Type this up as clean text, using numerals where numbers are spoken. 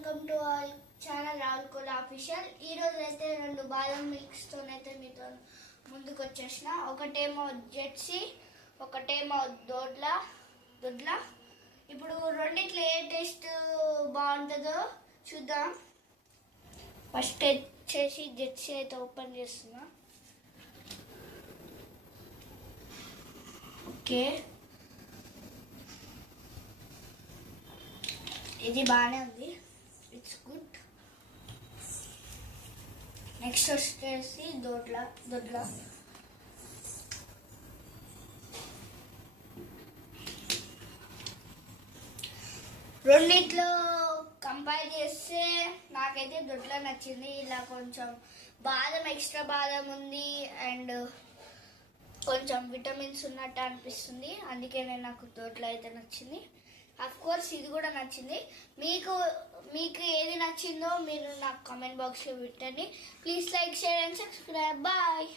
Welcome to our channel Rahul Kola official. ఈ రోజు అయితే 2 బాదం మిల్క్స్ తోనైతే మీతో ముందుకు వచ్చేసిన. ఒకటేమో జెర్సీ, ఒకటేమో దొడ్ల. ఇప్పుడు రెండిట్లో ఏ టేస్ట్ బాగుంటుందో చూద్దాం. ఫస్ట్ వచ్చేసి జెర్సీ అయితే ఓపెన్ చేస్తున్నా. ఓకే, ఇది బాగానే ఉంది, ఇట్స్ గుడ్. నెక్స్ట్ వచ్చేసి దొడ్ల. రెండిట్లో కంపేర్ చేస్తే నాకైతే దొడ్ల నచ్చింది. ఇలా కొంచెం బాదం, ఎక్స్ట్రా బాదం ఉంది అండ్ కొంచెం విటమిన్స్ ఉన్నట్టు అనిపిస్తుంది. అందుకే నాకు దొడ్ల అయితే నచ్చింది. అఫ్ కోర్స్ ఇది కూడా నచ్చింది. మీకు ఏది నచ్చిందో మీరు నాకు కామెంట్ బాక్స్లో పెట్టండి. Please like, share and subscribe. Bye.